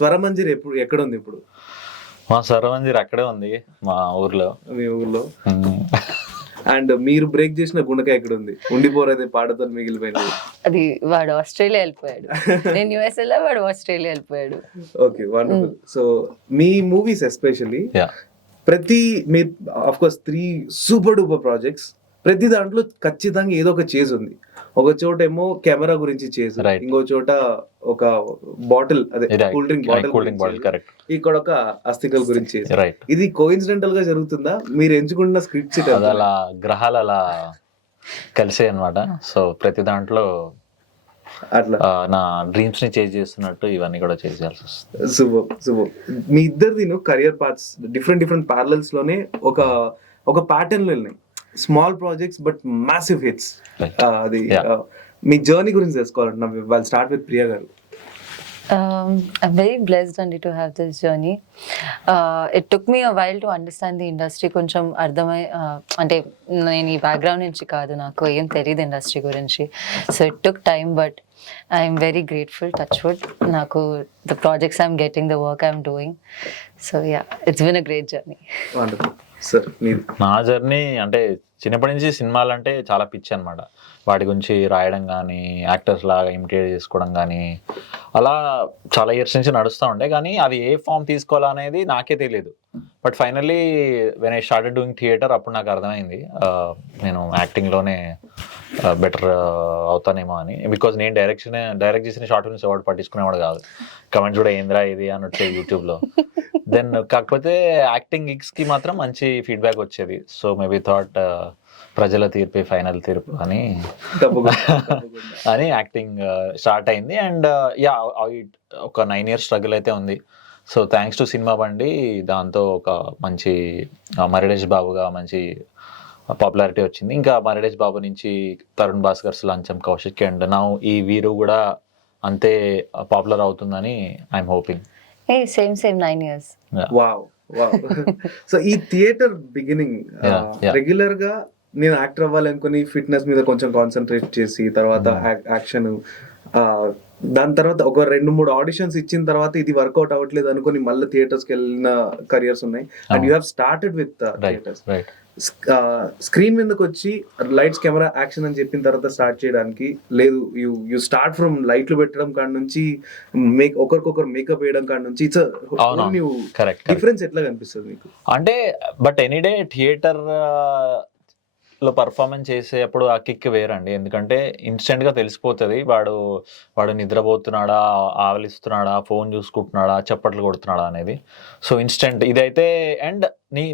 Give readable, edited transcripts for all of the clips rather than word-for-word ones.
స్వరమంజిరి ఎక్కడ ఉంది ఇప్పుడు? మా స్వరమంజిరి అక్కడే ఉంది మా ఊర్లో. మీ ఊర్లో. అండ్ మీరు బ్రేక్ చేసిన గుణక ఎక్కడ ఉంది? ఉండిపోరేది పాటతో మిగిలిపోయింది. అది వాడు ఆస్ట్రేలియా వెళ్ళిపోయాడు. నేను యుఎస్ వెళ్ళా, వాడు ఆస్ట్రేలియా వెళ్ళిపోయాడు. Okay, wonderful. సో మీ మూవీస్ ఎస్పెషల్లీ ప్రతి మీరు of course 3 super duper projects, ప్రతి దాంట్లో ఖచ్చితంగా ఏదో ఒక చేజ్ ఉంది. ఒక చోట ఏమో కెమెరా గురించి చేజ్, ఇంకో చోట ఒక బాటిల్, అదే కూల్ డ్రింక్ బాటిల్, కరెక్ట్, ఇక్కడ ఒక అస్థికల్ గురించి. ఇది కోఇన్సిడెంటల్ గా జరుగుతుందా? మీరు ఎంచుకున్న స్క్రిప్ట్స్ అలా గ్రహాలు అలా కలిసాయి అన్నమాట. సో ప్రతి దాంట్లో అట్లా నా డ్రీమ్స్ ని చేంజ్ చేస్తున్నట్టు ఇవన్నీ కూడా చేంజ్ చేయాల్సి వస్తుంది. సూపర్. మీ ఇద్దరిది కెరియర్ పాత్స్ డిఫరెంట్ ప్యారలల్స్ లోనే ఒక ప్యాటర్న్ లో వెళ్ళినాయి. Small projects but massive hits. అది మీ జర్నీ గురించి తెలుసుకోవాలంటున్నా. వాళ్ళు స్టార్ట్ విత్ ప్రియా గారు. I'm very blessed Andy to have this journey. It took me a while to understand the industry. కొంచెం అర్థమై అంటే నేను ఈ బ్యాక్గ్రౌండ్ నుంచి కాదు, నాకు ఏం తెలియదు ఇండస్ట్రీ గురించి. So it took time, but I'm very grateful, touch wood. నాకు the projects I'm getting, the work I'm doing. So yeah, it's been a great journey. నా జర్నీ అంటే చిన్నప్పటి నుంచి సినిమాలు అంటే చాలా పిచ్చి అనమాట. వాటి గురించి రాయడం కానీ, యాక్టర్స్ లాగా ఇమిటేట్ చేసుకోవడం కానీ, అలా చాలా ఇయర్స్ నుంచి నడుస్తూ ఉండే. కానీ అది ఏ ఫామ్ తీసుకోవాలనేది నాకే తెలియదు. But finally when I started doing theatre, అప్పుడు నాకు అర్థమైంది నేను యాక్టింగ్లోనే బెటర్ అవుతానేమో అని. బికాజ్ నేను డైరెక్ట్ చేసిన షార్ట్ ఫిల్మ్స్ ఎవరు పట్టించుకునేవాడు కాదు. కమెంట్స్ కూడా ఏంద్రా ఇది అన్నట్టు యూట్యూబ్లో. దెన్ కాకపోతే యాక్టింగ్ గిగ్స్కి మాత్రం మంచి ఫీడ్బ్యాక్ వచ్చేది. సో మేబీ థాట్ ప్రజల తీర్పే ఫైనల్ తీర్పు అని యాక్టింగ్ స్టార్ట్ అయింది. అండ్ యా, ఒక 9 years స్ట్రగుల్ అయితే ఉంది. సో థ్యాంక్స్ టు సినిమా బండి, దాంతో ఒక మంచి మరిడేష్ బాబుగా మంచి పాపులారిటీ వచ్చింది. ఇంకా మరిడేష్ బాబు నుంచి తరుణ్ భాస్కర్, లంచం కౌశిక్, అండ్ నా ఈ వీరు కూడా అంతే పాపులర్ అవుతుందని I'm hoping. Same 9 years. Wow. So ఈ థియేటర్ బిగినింగ్ రెగ్యులర్ గా నేను యాక్టర్ అవ్వాలనుకుని ఫిట్నెస్ మీద కొంచెం కాన్సన్ట్రేట్ చేసి, తర్వాత యాక్షన్, దాని తర్వాత ఒక 2-3 ఆడిషన్స్ ఇచ్చిన తర్వాత ఇది వర్కౌట్ అవ్వట్లేదు అనుకుని మళ్ళీ థియేటర్స్కి వెళ్ళిన కరియర్స్ ఉన్నాయి. And you have started with theatres. Screen మీదకి వచ్చి లైట్స్, కెమెరా, యాక్షన్ అని చెప్పిన తర్వాత స్టార్ట్ చేయడానికి లేదు. యూ స్టార్ట్ ఫ్రమ్ లైట్లు పెట్టడం కాడ నుంచి ఒకరికొకరు మేకప్ వేయడం కాడ నుంచి ఇట్స్ డిఫరెన్స్ ఎట్లా కనిపిస్తుంది మీకు? అంటే బట్ ఎనీడే థియేటర్ లో పర్ఫార్మెన్స్ చేసేటప్పుడు ఆ కిక్ వేరండి. ఎందుకంటే ఇన్స్టెంట్గా తెలిసిపోతుంది వాడు నిద్రపోతున్నాడా, ఆవలిస్తున్నాడా, ఫోన్ చూసుకుంటున్నాడా, చప్పట్లు కొడుతున్నాడా అనేది. సో ఇన్స్టెంట్ ఇదైతే. అండ్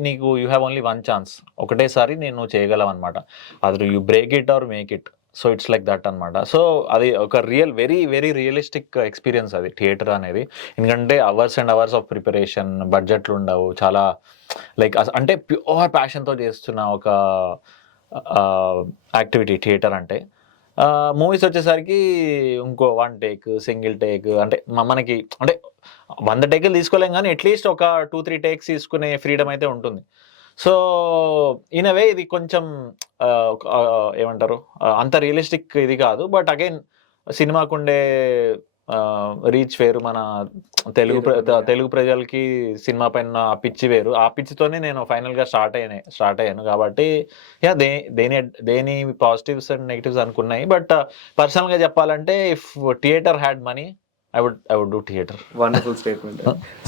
నీకు యూ హ్యావ్ ఓన్లీ 1 chance, ఒకటేసారి నేను చేయగలవు అనమాట. అది you break it or make it. So it's like that అనమాట. సో అది ఒక వెరీ వెరీ రియలిస్టిక్ ఎక్స్పీరియన్స్ అది థియేటర్ అనేది. ఎందుకంటే hours and hours of preparation, బడ్జెట్లు ఉండవు, చాలా లైక్ అంటే ప్యూర్ ప్యాషన్తో చేస్తున్న ఒక యాక్టివిటీ థియేటర్ అంటే. మూవీస్ వచ్చేసరికి ఇంకో 1 take, సింగిల్ టేక్, అంటే మనకి అంటే 100 takes తీసుకోలేం, కానీ అట్లీస్ట్ ఒక 2-3 takes తీసుకునే ఫ్రీడమ్ అయితే ఉంటుంది. సో ఇన్ అవే ఇది కొంచెం ఏమంటారు, అంత రియలిస్టిక్ ఇది కాదు. బట్ అగైన్ సినిమాకు ఉండే రీచ్ వేరు, మన తెలుగు ప్రజలకి సినిమా పైన ఆ పిచ్చి వేరు. ఆ పిచ్చితోనే నేను ఫైనల్గా స్టార్ట్ అయ్యాను. కాబట్టి యా, దేని పాజిటివ్స్ అండ్ నెగిటివ్స్ అనుకున్నాయి. బట్ పర్సనల్గా చెప్పాలంటే if theatre had money, I would do theater. Wonderful statement.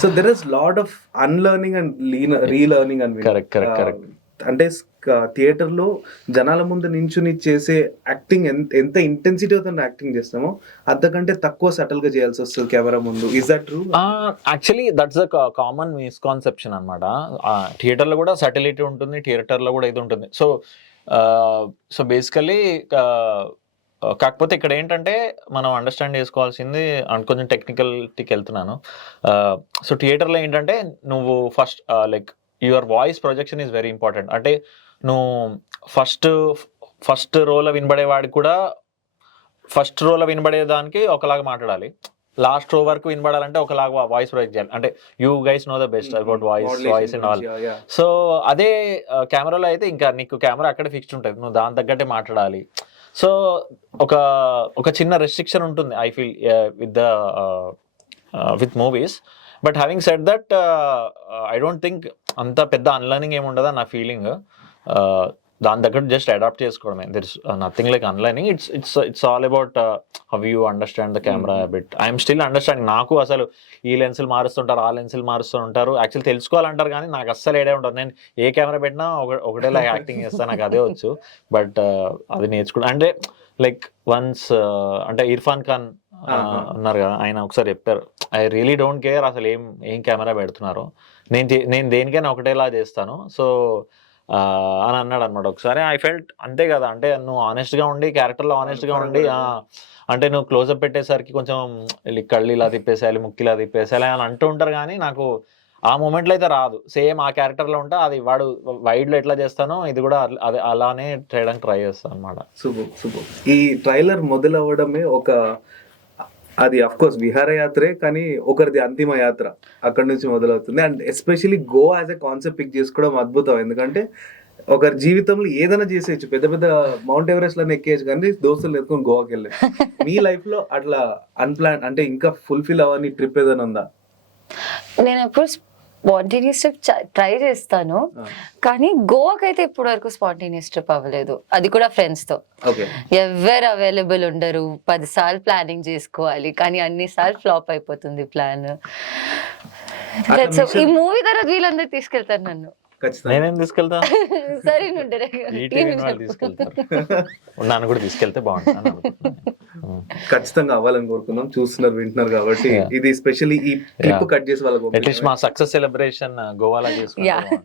So there is lot of unlearning and relearning and correct. అంటే థియేటర్ లో జనాల ముందు నించుని చేసే యాక్టింగ్ ఎంత ఇంటెన్సిటీతో యాక్టింగ్ చేస్తామో అంతకంటే తక్కువ సటల్ గా చేయాల్సి వస్తుంది కెమెరా ముందు. Is that true? Actually that's a common misconception అనమాట. థియేటర్ లో కూడా సటిలిటీ ఉంటుంది, థియేటర్ లో కూడా ఇది ఉంటుంది. సో బేసికలీ కాకపోతే ఇక్కడ ఏంటంటే మనం అండర్స్టాండ్ చేసుకోవాల్సింది, కొంచెం టెక్నికల్టీకి వెళ్తున్నాను. సో థియేటర్లో ఏంటంటే నువ్వు first like your voice projection is very important. అంటే నువ్వు ఫస్ట్ రోలో వినబడేవాడికి కూడా ఫస్ట్ రోలో వినబడేదానికి ఒకలాగా మాట్లాడాలి, లాస్ట్ రో వరకు వినబడాలంటే ఒకలాగా వాయిస్ ప్రొజెక్ట్ చేయాలి. అంటే you guys know the best about voice and all. So అదే కెమెరాలో అయితే ఇంకా నీకు కెమెరా అక్కడే ఫిక్స్డ్ ఉంటుంది, నువ్వు దాని తగ్గట్టే మాట్లాడాలి. సో ఒక చిన్న రెస్ట్రిక్షన్ ఉంటుంది I feel with the with movies. But having said that I don't think అంత పెద్ద అన్లర్నింగ్ ఏమి ఉండదు నా ఫీలింగ్. దాని దగ్గర జస్ట్ అడాప్ట్ చేసుకోవడమే. There is nothing like unlearning. It's all about how you understand the camera bit. I'm still understanding. నాకు అసలు ఈ లెన్సులు మారుస్తుంటారు, ఆ లెన్సులు మారుస్తూ ఉంటారు. యాక్చువల్లీ తెలుసుకోవాలంటారు కానీ నాకు అస్సలు ఏడే ఉంటుంది. నేను ఏ కెమెరా పెట్టినా ఒకటేలా యాక్టింగ్ చేస్తాను, నాకు అదే వచ్చు. బట్ అది నేర్చుకుంటా. అంటే లైక్ వన్స్ అంటే ఇర్ఫాన్ ఖాన్ ఉన్నారు కదా, ఆయన ఒకసారి చెప్పారు, ఐ రియలీ డోంట్ కేర్ అసలు ఏం కెమెరా పెడుతున్నారో, నేను దేనికైనా ఒకటేలా చేస్తాను. సో అని అన్నాడు అనమాట ఒకసారి. ఐ ఫెల్ట్ అంతే కదా, అంటే నువ్వు ఆనెస్ట్గా ఉండి క్యారెక్టర్లో ఆనెస్ట్గా ఉండి, అంటే నువ్వు క్లోజప్ పెట్టేసరికి కొంచెం కళ్ళు ఇలా తిప్పేసేయాలి, ముక్కు ఇలా తిప్పేసేయాలి అని అంటూ ఉంటారు. కానీ నాకు ఆ మూమెంట్లో అయితే రాదు. సేమ్ ఆ క్యారెక్టర్లో ఉంటా, అది వాడు వైడ్లో ఎట్లా చేస్తానో ఇది కూడా అది అలానే చేయడానికి ట్రై చేస్తాను అనమాట. సూపర్. ఈ ట్రైలర్ మొదలవ్వడమే ఒక, అది అఫ్ కోర్స్ విహారయాత్రే, కానీ ఒకరిది అంతిమ యాత్ర అక్కడి నుంచి మొదలవుతుంది. And especially Goa as a concept pick చేసుకోవడం అద్భుతం. ఎందుకంటే ఒకరి జీవితంలో ఏదైనా చేసేయచ్చు, పెద్ద పెద్ద మౌంట్ ఎవరెస్ట్ లను ఎక్కేయచ్చు, కానీ దోస్తులు ఎత్తుకొని గోవాకి వెళ్ళారు. మీ లైఫ్ లో అట్లా అన్ప్లాన్ అంటే ఇంకా ఫుల్ఫిల్ అవ్వని ట్రిప్ ఏదైనా ఉందా? నేను ఎప్పుడు స్పాంటేనియస్ ట్రిప్ ట్రై చేస్తాను, కానీ గోవాకి అయితే ఇప్పటి వరకు స్పాంటేనియస్ ట్రిప్ అవ్వలేదు. అది కూడా ఫ్రెండ్స్ తో. ఎవరు అవైలబుల్ ఉండరు, 10 సార్లు ప్లానింగ్ చేసుకోవాలి, కానీ అన్ని సార్లు ఫ్లాప్ అయిపోతుంది ప్లాన్. ఈ మూవీ తర్వాత వీళ్ళందరూ తీసుకెళ్తారు నన్ను. నేనేం తీసుకెళ్తా, సరే నన్ను కూడా తీసుకెళ్తే బాగుంటుంది. ఖచ్చితంగా అవ్వాలని కోరుకుందాం. చూస్తున్నారు, వింటున్నారు కాబట్టి ఇది స్పెషల్లీ ఈ ట్రిప్ కట్ చేసి వాళ్ళకి అట్లీస్ట్ మా సక్సెస్ సెలబ్రేషన్ గోవాలో చేసుకుంటాం.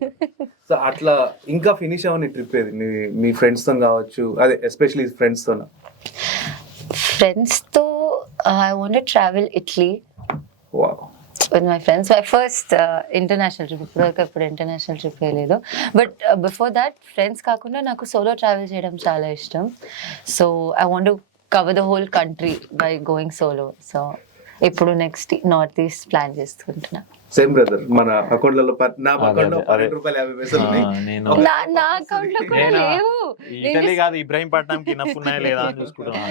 సో అట్లా ఇంకా ఫినిష్ అవ్వని ట్రిప్ ఏది మీ ఫ్రెండ్స్ తో కావచ్చు, అదే ఎస్పెషల్లీ ఫ్రెండ్స్ తో? ఫ్రెండ్స్ తో I want to travel Italy with my friends. My first international trip. ఇప్పుడు ఇంటర్నేషనల్ ట్రిప్ లేదు, బట్ బిఫోర్ దాట్ ఫ్రెండ్స్ కాకుండా నాకు సోలో ట్రావెల్ చేయడం చాలా ఇష్టం. So I want to cover the whole country by going solo. So ఇప్పుడు next north east plan చేసుకుంటున్నా. Same brother, మన అకౌంట్లలో నా అకౌంట్ లో ₹50 నా అకౌంట్ లో కూడా లేవు. ఇటలీ కాదు, ఇబ్రహీంపట్నంకి ఇనఫ్ ఉన్నాయా లేదా అని చూసుకుంటున్నా.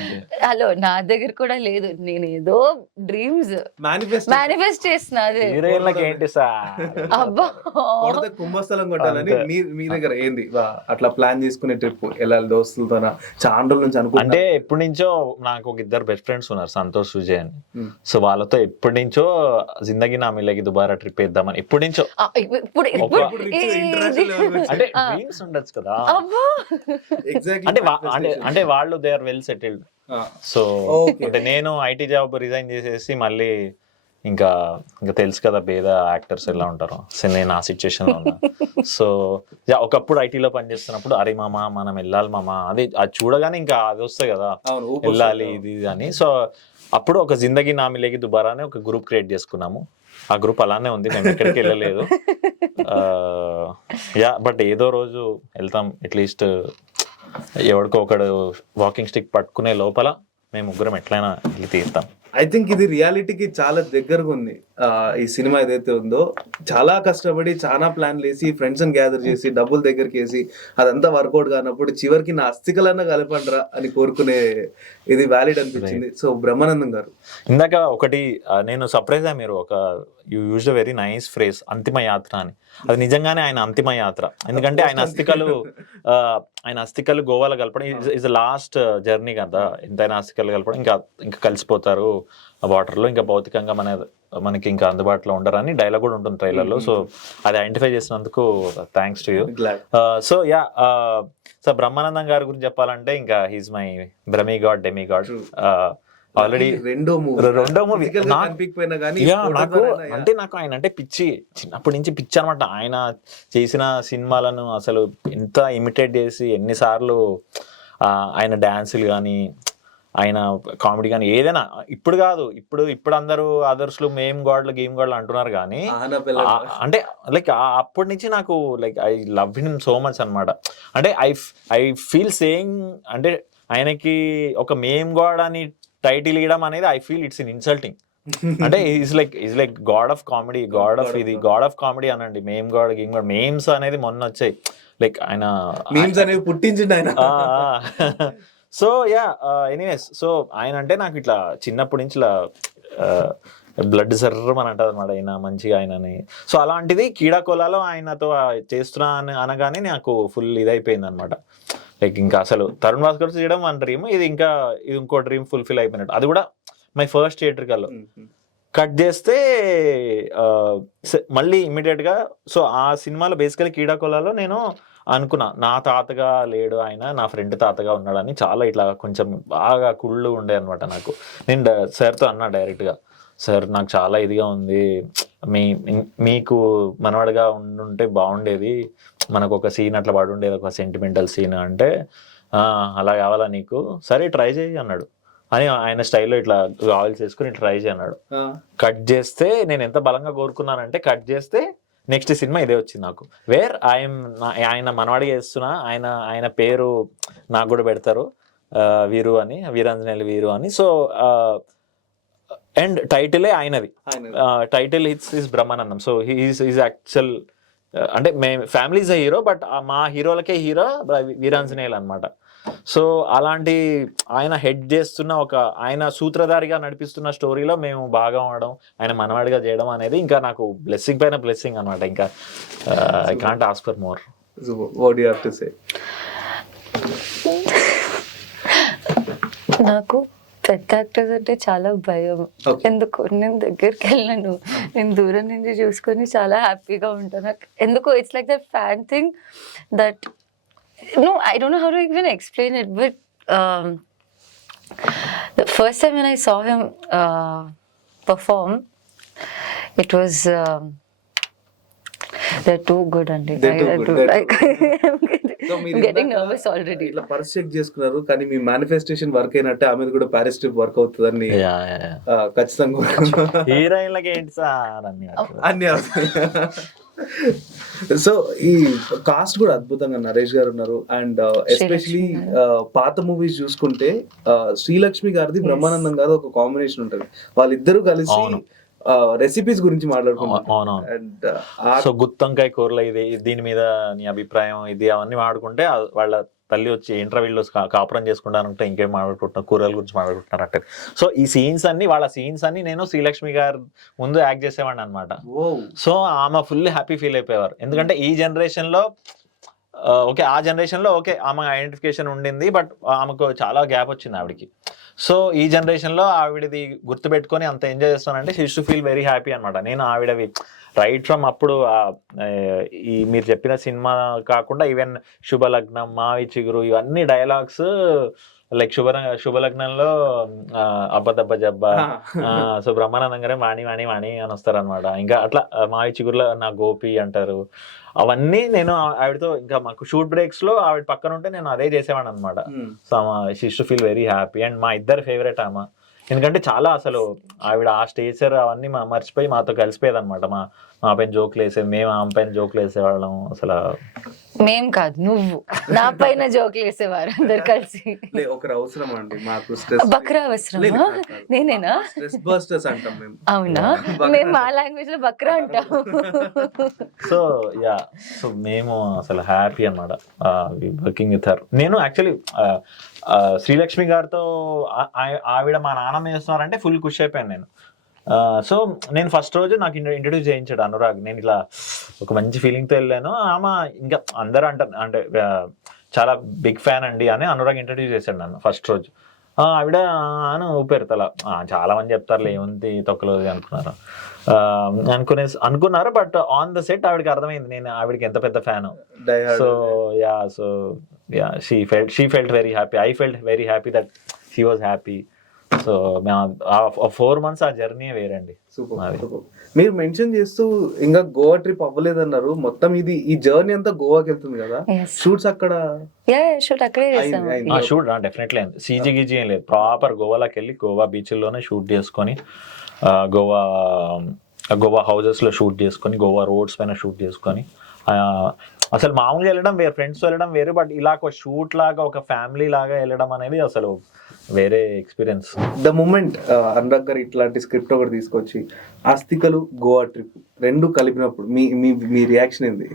హలో, నా దగ్గర కూడా లేదు. నేను ఏదో డ్రీమ్స్ మేనిఫెస్ట్ చేస్తున్నా. ఏంటి సార్, అబ్బా కుంభస్థలం కొట్టాలని మీ దగ్గర ఏంది అట్లా ప్లాన్ చేసుకునే ట్రిప్ వెళ్ళాలి దోస్తులతో? చాలా రోజుల నుంచి అనుకుంటా. అంటే ఎప్పటి నుంచో నాకు ఒక 2 బెస్ట్ ఫ్రెండ్స్ ఉన్నారు, సంతోష్, సుజయ్ అని. సో వాళ్ళతో ఎప్పటి నుంచో జిందగీ నా మిలకి దుబారా ట్రిప్ వేద్దామని ఎప్పటి నుంచో. అంటే డ్రీమ్స్ ఉండొచ్చు కదా. అంటే వాళ్ళు they are well settled. So అంటే నేను ఐటీ జాబ్ రిజైన్ చేసేసి మళ్ళీ ఇంకా తెలుసు కదా పేద యాక్టర్స్ ఎలా ఉంటారో. సో నేను ఆ సిచ్యువేషన్ లో ఉన్నా. సో ఒకప్పుడు ఐటీలో పనిచేస్తున్నప్పుడు అరే మామ మనం వెళ్ళాలి మామ, అది చూడగానే ఇంకా అది వస్తాయి కదా, వెళ్ళాలి ఇది అని. సో అప్పుడు ఒక జిందగీ నా మిలేకి దుబారా అని ఒక గ్రూప్ క్రియేట్ చేసుకున్నాము. ఆ గ్రూప్ అలానే ఉంది, మేము ఎక్కడికి వెళ్ళలేదు. బట్ ఏదో రోజు వెళ్తాం. అట్లీస్ట్ ఎవరికో ఒకడు వాకింగ్ స్టిక్ పట్టుకునే లోపల మేము ముగ్గురం ఎట్లయినా వెళ్ళి తీస్తాం. ఐ థింక్ ఇది రియాలిటీకి చాలా దగ్గరగా ఉంది. ఈ సినిమా ఏదైతే ఉందో చాలా కష్టపడి చాలా ప్లాన్లు వేసి ఫ్రెండ్స్ ని గ్యాదర్ చేసి డబ్బులు దగ్గరికి వేసి అదంతా వర్కౌట్ కానప్పుడు చివరికి నా అస్థికలన్నా కలపండ్రా అని కోరుకునే ఇది వ్యాలిడ్ అనిపించింది. సో బ్రహ్మానందం గారు, ఇందాక ఒకటి నేను సర్ప్రైజ్ అయ్యా, మీరు ఒక you used very nice phrase అంతిమ యాత్ర అని. అది నిజంగానే ఆయన అంతిమ యాత్ర. ఎందుకంటే ఆయన అస్థికలు గోవాలో కలపడం ఇస్ లాస్ట్ జర్నీ కదా. ఎంతైనా అస్థికలు కలపడం, ఇంకా కలిసిపోతారు వాటర్లో, ఇంకా భౌతికంగా మనకి ఇంకా అందుబాటులో ఉండరని డైలాగ్ కూడా ఉంటుంది ట్రైలర్లో. సో అది ఐడెంటిఫై చేసినందుకు thanks to you. So so Brahmanandam గారి గురించి చెప్పాలంటే ఇంకా he's my Brahmi God, demi God. Already రెండో మూవీ నాకు అంటే నాకు ఆయన అంటే పిచ్చి, చిన్నప్పటి నుంచి పిచ్చి అనమాట. ఆయన చేసిన సినిమాలను అసలు ఎంత ఇమిటేట్ చేసి ఎన్నిసార్లు ఆయన డాన్సులు కానీ ఆయన కామెడీ కానీ ఏదైనా. ఇప్పుడు కాదు, ఇప్పుడు అందరూ అదర్స్లు మేమ్ గాడ్లు గేమ్ గాడ్లు అంటున్నారు, కానీ అంటే లైక్ అప్పటి నుంచి నాకు like I love him so much అనమాట. అంటే ఐ ఫీల్ సేయింగ్, అంటే ఆయనకి ఒక మేమ్ గాడ్ అని టైటిల్ ఇవ్వడం అనేది I feel it's in insulting. అంటే is like god of comedy, god of comedy అనండి. Meme god game god memes అనేది మొన్న వచ్చాయి, లైక్ ఆయన పుట్టించింది ఆయన. సో ఎనీవేస్, సో ఆయన అంటే నాకు ఇట్లా చిన్నప్పటి నుంచి ఇలా బ్లడ్ సర్రమని అంటది అనమాట ఆయన మంచిగా ఆయనని. సో అలాంటిది కీడాకోలాలో ఆయనతో చేస్తున్నా అని అనగానే నాకు ఫుల్ ఇదైపోయింది అనమాట. లైక్ ఇంకా అసలు తరుణ్ భాస్కర్ చేయడం వన్ డ్రీమ్, ఇది ఇంకో డ్రీమ్ ఫుల్ఫిల్ అయిపోయినట్టు. అది కూడా మై ఫస్ట్ థియేటర్కల్లో కట్ చేస్తే మళ్ళీ ఇమ్మీడియట్ గా. సో ఆ సినిమాలో బేసికలీ కీడాకోలాలో నేను అనుకున్నా నా తాతగా లేడు ఆయన, నా ఫ్రెండ్ తాతగా ఉన్నాడని. చాలా ఇట్లా కొంచెం బాగా కుళ్ళు ఉండే అనమాట నాకు. నేను సార్తో అన్నా డైరెక్ట్గా, సార్ నాకు చాలా ఇదిగా ఉంది, మీకు మనవాడిగా ఉండుంటే బాగుండేది, మనకు ఒక సీన్ అట్లా పడి ఉండేది, ఒక సెంటిమెంటల్ సీన్ అంటే అలా కావాలా నీకు, సరే ట్రై చేయి అన్నాడు. అని ఆయన స్టైల్లో ఇట్లా ఆయిల్స్ వేసుకుని ట్రై చేయన్నాడు. కట్ చేస్తే నేను ఎంత బలంగా కోరుకున్నానంటే, కట్ చేస్తే నెక్స్ట్ సినిమా ఇదే వచ్చింది నాకు. వేర్ ఆయన మనవాడిగా వేస్తున్నా, ఆయన పేరు నాకు కూడా పెడతారు వీరు అని, వీరాంజనేయులు వీరు అని. సో అండ్ టైటిలే ఆయనది, title is Brahmanandam. So he is actual అంటే family is a hero, but మా హీరోలకే హీరో వీరాంజనేయులు అనమాట. సో అలాంటి ఆయన హెడ్ చేస్తున్న ఆయన సూత్రధారిగా నడిపిస్తున్న స్టోరీలో మేము భాగం అవడం, ఆయన మనవాడిగా చేయడం అనేది ఇంకా నాకు బ్లెస్సింగ్ పైన బ్లెస్సింగ్ అనమాట. ఇంకా I can't ask for more. What you have to say? నాకు పెద్ద యాక్టర్స్ అంటే చాలా భయం. ఎందుకు నేను దగ్గరికి వెళ్ళను, నేను దూరం నుంచి చూసుకొని చాలా హ్యాపీగా ఉంటాను. నాకు ఎందుకో it's like that fan thing that no, I don't know how to even explain it, but the first time when I saw him perform, it was they're too good, and I'm getting nervous already. ఇట్లా purse check చేసుకున్నారు, కానీ మీ manifestation work అయినట్టే ఆమె కూడా Paris trip work అవుతుందని ఖచ్చితంగా. హీరోయిన్లకి ఏంటి sir అన్ని. సో ఈ కాస్ట్ కూడా అద్భుతంగా నరేష్ గారు ఉన్నారు. అండ్ ఎస్పెషలీ పాత మూవీస్ చూసుకుంటే శ్రీలక్ష్మి గారిది బ్రహ్మానందం గారు ఒక కాంబినేషన్ ఉంటుంది. వాళ్ళిద్దరూ కలిసి రెసిపీస్ గురించి మాట్లాడుకున్నాం. సో గుత్తొంకాయ కూరలో దీని మీద నీ అభిప్రాయం ఇది అవన్నీ మాట్లాడుకుంటే, వాళ్ళ తల్లి వచ్చి ఇంటర్వ్యూలో కాపురం చేసుకుంటానంటే ఇంకేం మాట్లాడుకుంటున్నారు, కూరల గురించి మాట్లాడుకుంటున్నారు అంటే. సో ఈ వాళ్ళ సీన్స్ అన్ని నేను శ్రీలక్ష్మి గారు ముందు యాక్ట్ చేసేవాడిని అనమాట. సో ఆమె ఫుల్ హ్యాపీ ఫీల్ అయిపోయేవారు. ఎందుకంటే ఈ జనరేషన్ లో ఓకే, ఆ జనరేషన్ లో ఓకే ఆమె ఐడెంటిఫికేషన్ ఉండింది, బట్ ఆమెకు చాలా గ్యాప్ వచ్చింది ఆవిడకి. సో ఈ జనరేషన్ లో ఆవిడది గుర్తుపెట్టుకొని అంత ఎంజాయ్ చేస్తానంటే she to feel very happy అనమాట. నేను ఆవిడవి రైట్ ఫ్రమ్ అప్పుడు ఈ మీరు చెప్పిన సినిమా కాకుండా ఈవెన్ శుభలగ్నం, మావి చిగురు, ఇవన్నీ డైలాగ్స్ లైక్ శుభలగ్నంలో అబ్బదబ్బ జబ్బా, సో బ్రహ్మానందం గారే వాణి వాణి వాణి అని వస్తారు అనమాట. ఇంకా అట్లా మావి చిగురులో నా గోపి అంటారు. అవన్నీ నేను ఆవిడతో ఇంకా మాకు షూట్ బ్రేక్స్ లో ఆవిడ పక్కన ఉంటే నేను అదే చేసేవాడిని అనమాట. So she to feel very happy. And మా ఇద్దరు ఫేవరెట్ ఆమె, ఎందుకంటే చాలా అసలు ఆవిడ ఆ స్టేచర్ అవన్నీ మర్చిపోయి మాతో కలిసిపోయేది అనమాట. మా పైన జోకులు వేసేది, మేము ఆమె పైన జోకులు వేసేవాళ్ళం. అసలు మేం కాదు, నువ్వు నా పైన జోకులు వేసేవారు అందరు కలిసి. ఒకరు అవసరం అండి మాకు, స్ట్రెస్ బక్రా అవసరమా? నేనేనా? స్ట్రెస్ బస్టర్స్ అంటాం మేము. అవునా? మేము మా లాంగ్వేజ్ లో బక్రా అంటాం. సో సో మేము అసలు హ్యాపీ అనమాట వర్కింగ్ విత్ హర్. నేను యాక్చువల్లీ శ్రీలక్ష్మి గారితో ఆవిడ మా నాన్నమ్మ చేస్తున్నారంటే ఫుల్ ఖుషి అయిపోయాను నేను. సో నేను ఫస్ట్ రోజు నాకు ఇంట్రడ్యూస్ చేయించాడు అనురాగ్. నేను ఇట్లా ఒక మంచి ఫీలింగ్తో వెళ్ళాను. ఆమె ఇంకా అందరూ అంటారు అంటే చాలా బిగ్ ఫ్యాన్ అండి అని అనురాగ్ ఇంట్రడ్యూస్ చేశాడు నన్ను ఫస్ట్ రోజు. ఆవిడ అని ఊపారు తల. చాలా మంది చెప్తారులే ఏముంది తొక్కలేదు అనుకున్నారు. బట్ ఆన్ ద సెట్ ఆవిడకి అర్థమైంది నేను ఆవిడకి ఎంత పెద్ద fan. So she felt very happy, I felt very happy that she was happy. So మేము 4 months ఆ జర్నీ వేరండి. మీరు మెన్షన్ చేస్తూ ఇంకా గోవా ట్రిప్ అవ్వలేదన్నారు. మొత్తం ఈ జర్నీ అంతా గోవాకి వెళ్తుంది కదా, షూట్స్ అక్కడ? షూట్ డెఫినెట్లీ సీజీ గీజీ ఏం లేదు, ప్రాపర్ గోవాలోకి వెళ్ళి గోవా బీచ్ల్లోనే షూట్ చేసుకొని, గోవా హౌజెస్ లో షూట్ చేసుకొని, గోవా రోడ్స్ పైన షూట్ చేసుకొని, అసలు మామూలుగా వెళ్ళడం వేరు, ఫ్రెండ్స్ వెళ్ళడం వేరు, బట్ ఇలా ఒక షూట్ లాగా ఒక ఫ్యామిలీ లాగా వెళ్ళడం అనేది అసలు వేరే ఎక్స్పీరియన్స్. ద మూమెంట్ అనురాగ్ గారు ఇట్లాంటి స్క్రిప్ట్ ఒకటి తీసుకొచ్చి అస్థికలు గోవా ట్రిప్ రెండు కలిపినప్పుడు మీ రియాక్షన్ ఏంది?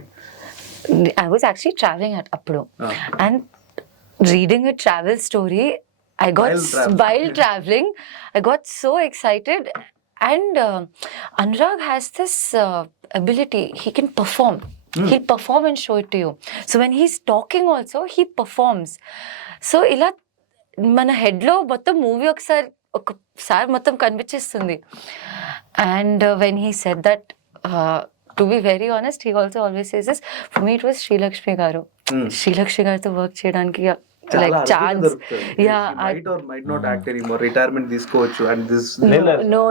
I was actually traveling at appudu and reading a travel story, while traveling I got so excited And Anurag has this ability, he can perform. He'll perform and show it to you. So when he's talking also, he performs. So ఇలా మన హెడ్లో మొత్తం movie ఒకసారి మొత్తం కనిపించేస్తుంది. And when he said that, to be very honest, he also always says this, for me it was Srilakshmi garu. Srilakshmi గారితో work చేయడానికి like chance, yeah, might or might not act anymore, retirement తీసుకోవచ్చు. And this no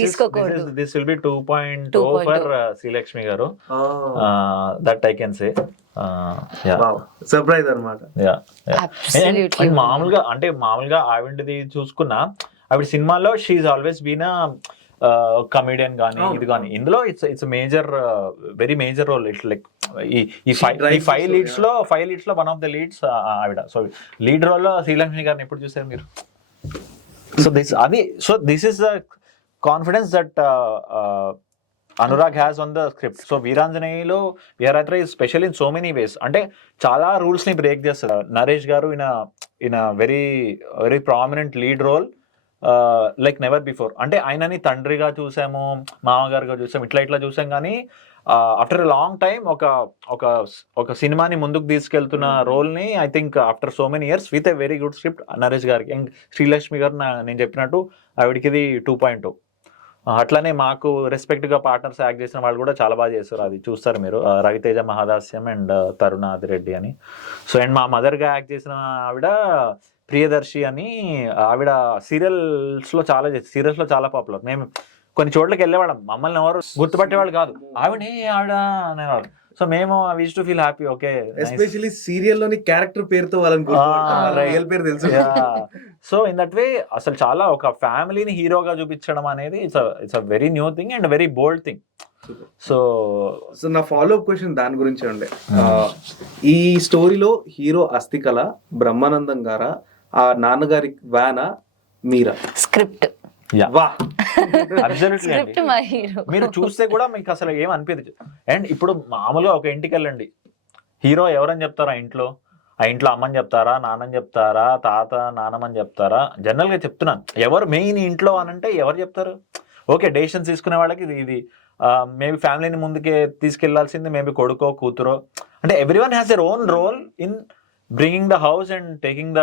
తీసుకోకూడదు. This will be 2.0 for Srilakshmi గారు, that I can say. wow, surprise అన్నమాట. Absolutely. మామూలుగా ఆవిడది చూసుకున్నా, ఆవిడ సినిమాలో షీఈ్ ఆల్వేస్ బీన్ కమెడియన్ గానీ ఇది కానీ, ఇందులో it's major, very major role. It's like ఈ ఫైవ్ లీడ్స్ లో వన్ ఆఫ్ ద లీడ్స్ ఆవిడ. సో లీడ్ రోల్ లో శ్రీలక్ష్మి గారిని ఎప్పుడు చూసారు మీరు? So this is the confidence that Anurag has on the script. So Veeranjaneyulu Veerayatra is special in so many ways. అంటే చాలా రూల్స్ ని బ్రేక్ చేస్తారు Naresh garu in very very prominent lead role, like never before. అంటే ఆయనని తండ్రిగా చూసాము, మామగారుగా చూసాము, ఇట్లా చూసాం. కానీ ఆఫ్టర్ ఎ లాంగ్ టైమ్ ఒక సినిమాని ముందుకు తీసుకెళ్తున్న రోల్ ని, I think after so many years with a very good script Naresh గారికి. అండ్ శ్రీలక్ష్మి గారు నేను చెప్పినట్టు ఆవిడకి ఇది 2.0. అట్లానే మాకు రెస్పెక్ట్ గా పార్ట్నర్స్ యాక్ట్ చేసిన వాళ్ళు కూడా చాలా బాగా చేస్తారు. అది చూస్తారు మీరు, రవితేజ మహాదాస్యం అండ్ తరుణ ఆదిరెడ్డి అని. సో అండ్ మా మదర్ గా యాక్ట్ చేసిన ఆవిడ ప్రియదర్శి అని, ఆవిడ సీరియల్స్ లో చాలా పాపులర్. మేము కొన్ని చోట్లకి వెళ్ళేవాళ్ళం, మమ్మల్ని ఎవరు గుర్తుపట్టేవాళ్ళు కాదు, ఆవిడ అనేవారు. సో మేము wish to feel happy. Okay, especially serial లోని క్యారెక్టర్ పేరుతో వాళ్ళని రియల్ పేరు తెలుసు. సో ఇన్ దట్ వే అసలు చాలా ఒక ఫ్యామిలీని హీరోగా చూపించడం అనేది it's a very new thing and very bold thing. So నా ఫాలో అప్ క్వశ్చన్ దాని గురించి ఉండే, ఈ స్టోరీలో హీరో అస్థికళ, బ్రహ్మానందం గారా, ఆ నాన్నగారి వ్యానా, మీరా? స్క్రిప్ట్. మీరు చూస్తే కూడా మీకు అసలు ఏం అనిపించదు. అండ్ ఇప్పుడు మామూలుగా ఒక ఇంటికి వెళ్ళండి, హీరో ఎవరని చెప్తారా? ఆ ఇంట్లో అమ్మని చెప్తారా, నాన్నని చెప్తారా, తాత నాన్నమని చెప్తారా? జనరల్ గా చెప్తున్నాను, ఎవరు మెయిన్ ఇంట్లో అనంటే ఎవరు చెప్తారు? ఓకే, డెసిషన్స్ తీసుకునే వాళ్ళకి ఇది మేబీ ఫ్యామిలీని ముందుకే తీసుకెళ్లాల్సింది మేబీ కొడుకో కూతురో. అంటే every one has their own role in bringing the house and taking the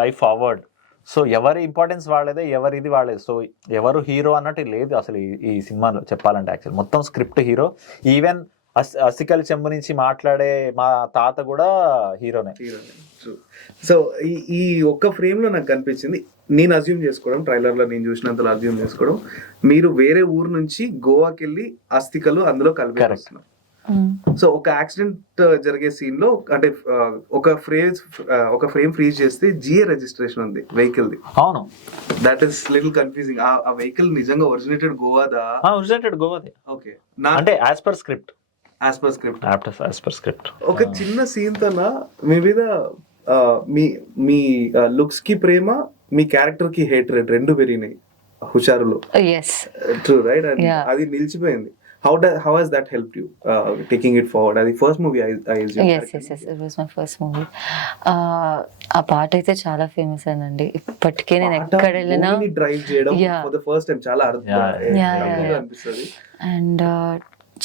life forward. So ఎవరి ఇంపార్టెన్స్ వాళ్ళదే, ఎవరిది వాళ్ళేది. సో ఎవరు హీరో అన్నట్టు లేదు అసలు ఈ సినిమాలో చెప్పాలంటే. యాక్చువల్ మొత్తం స్క్రిప్ట్ హీరో. ఈవెన్ అసికల్ చెంబు నుంచి మాట్లాడే మా తాత కూడా హీరోనే. సో ఈ ఒక్క ఫ్రేమ్ లో నాకు కనిపించింది, నేను అజ్యూమ్ చేసుకోవడం, ట్రైలర్ లో నేను చూసినంతలో అజ్యూమ్ చేసుకోవడం, మీరు వేరే ఊరు నుంచి గోవాకి వెళ్ళి అస్థికలు అందులో కలిపి. సో ఒక యాక్సిడెంట్ జరిగే సీన్ లో, అంటే ఒక ఫ్రేమ్ ఫ్రీజ్ చేస్తే జిఏ రిజిస్ట్రేషన్ ఉంది వెహికల్ ది. అవును, దట్ ఇస్ లిటిల్ కన్ఫ్యూజింగ్. ఆ వెహికల్ నిజంగా ఒరిజినేటెడ్ గోవాదా? ఒరిజినేటెడ్ గోవాదే. ఓకే, అంటే యాజ్ పర్ స్క్రిప్ట్. ఒక చిన్న సీన్ తన మీ మీద మీ లుక్స్ కి ప్రేమ, మీ క్యారెక్టర్ కి హేట్రెడ్ రెండు పెరిగినాయి హుషారులో. True right? అది నిలిచిపోయింది. How has that helped you taking it forward? As the first movie I assume. Yes, it was my first movie. ఆ పాట అయితే చాలా ఫేమస్ అండి. ఇప్పటికే నేను ఎక్కడ వెళ్ళినా డ్రైవ్ చేయడం for the first time చాలా అనిపిస్తుంది. అండ్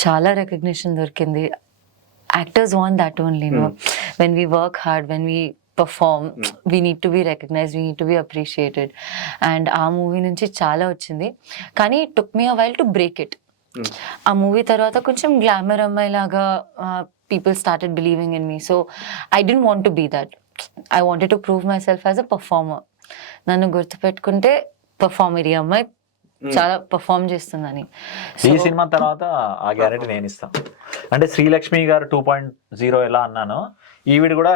చాలా రికగ్నిషన్ దొరికింది. Actors want that only, no? When we work hard, when we perform, we need to be recognized, we need to be appreciated. And ఆ మూవీ నుంచి చాలా వచ్చింది, కానీ it took me a while to break it. ఆ movie తర్వాత కొంచెం glamour అమ్మాయి లాగా people started believing in me. So I don't want to be that. I wanted to prove myself as a performer. నన్ను గుర్తుపెట్టుకుంటే performer, ఈ అమ్మాయి చాలా పర్ఫార్మ్ చేస్తుందని. ఈ సినిమా తర్వాత ఆ గ్యారెంటీ నేను ఇస్తాను. అంటే శ్రీలక్ష్మి గారు 2.0 ఎలా అన్నానో, ఈవిడ కూడా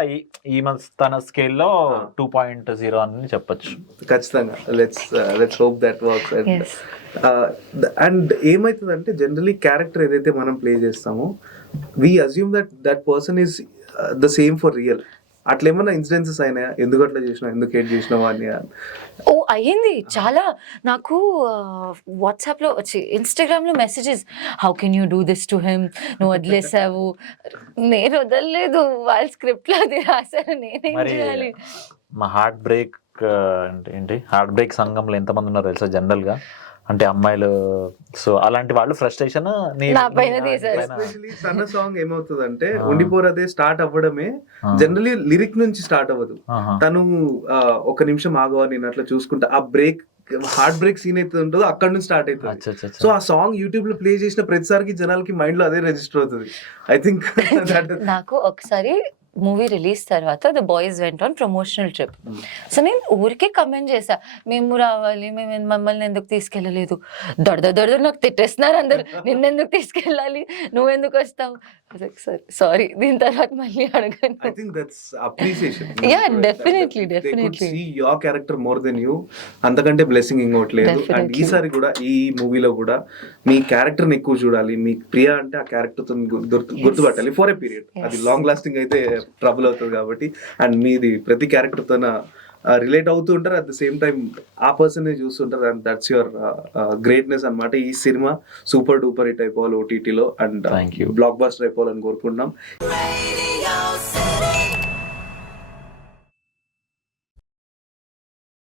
ఈ తన స్కేల్లో 2.0 అని చెప్పొచ్చు. ఖచ్చితంగా. Let's hope that works. And ఏమైతుందంటే జనరలీ క్యారెక్టర్ ఏదైతే మనం ప్లే చేస్తామో, we assume that person is the same for real. అట్లా ఏమన్నా ఇన్సిడెన్సెస్ అయినాయా? ఎందుకు అట్లా చేసినావు, ఎందుకు హేట్ చేసినావు అని? అయ్యింది చాలా. నాకు వాట్సాప్ లో వచ్చి, ఇన్స్టాగ్రామ్ లో messages, how can you do this to him, నువ్వు వదిలేసావు. నేను వదలలేదు, వాళ్ళ స్క్రిప్ట్ లో అది రాశారు, నేనేం చేయాలి? మా హార్ట్ బ్రేక్ అంటే ఏంటి, హార్ట్ బ్రేక్ సంఘంలో ఎంతమంది ఉన్నారు తెలుసా? జనరల్ గా అంటే అమ్మాయిలు సో అలాంటి వాళ్ళు ఫ్రస్ట్రేషన్ నా పైన తీశారు. ఎస్పెషల్లీ తన సాంగ్ ఏమవుతుందంటే ఉండిపోరదే స్టార్ట్ అవ్వడమే జనరలీ లిరిక్ నుంచి స్టార్ట్ అవ్వదు. తను ఒక నిమిషం ఆగవా నేను అట్లా చూసుకుంటా, ఆ బ్రేక్ హార్ట్ బ్రేక్ సీన్ అయితే ఉంటుందో అక్కడ నుంచి స్టార్ట్ అవుతుంది. సో ఆ సాంగ్ యూట్యూబ్ లో ప్లే చేసిన ప్రతిసారికి జనాలకి మైండ్ లో అదే రిజిస్టర్ అవుతుంది. ఐ థింక్ నాకు ఒకసారి మూవీ రిలీజ్ తర్వాత the boys went on promotional trip. So నేను ఊరికే కమెంట్ చేసా, మేము రావాలి, మేము మమ్మల్ని ఎందుకు తీసుకెళ్ళలేదు, దొడ నాకు తిట్టేస్తున్నారు అందరు, నిన్నెందుకు తీసుకెళ్ళాలి, నువ్వెందుకు వస్తావు. సారీ, దీని తర్వాత మళ్ళీ అడగను. I think that's appreciation. Yeah, definitely. They could see your character more than you. అంతకంటే బ్లెస్సింగ్ ఇంకోటి లేదు. అండ్ ఈసారి కూడా ఈ మూవీలో కూడా మీ క్యారెక్టర్ ని ఎక్కువ చూడాలి. మీ ప్రియా అంటే ఆ క్యారెక్టర్ తో గుర్తుపట్టాలి ఫర్ ఏ పీరియడ్. అది లాంగ్ లాస్టింగ్ అయితే ట్రబుల్ అవుతుంది కాబట్టి. అండ్ మీది ప్రతి క్యారెక్టర్ తోన రిలేట్ అవుతూ ఉంటారు, అట్ ద సేమ్ టైం ఆ పర్సన్ చూస్తుంటారు. అండ్ దట్స్ యువర్ గ్రేట్నెస్ అన్నమాట. ఈ సినిమా సూపర్ డూపర్ హిట్ అయిపోవాలి ఓటీటీలో అండ్ బ్లాక్ బస్టర్ అయిపోవాలని కోరుకుంటున్నాం.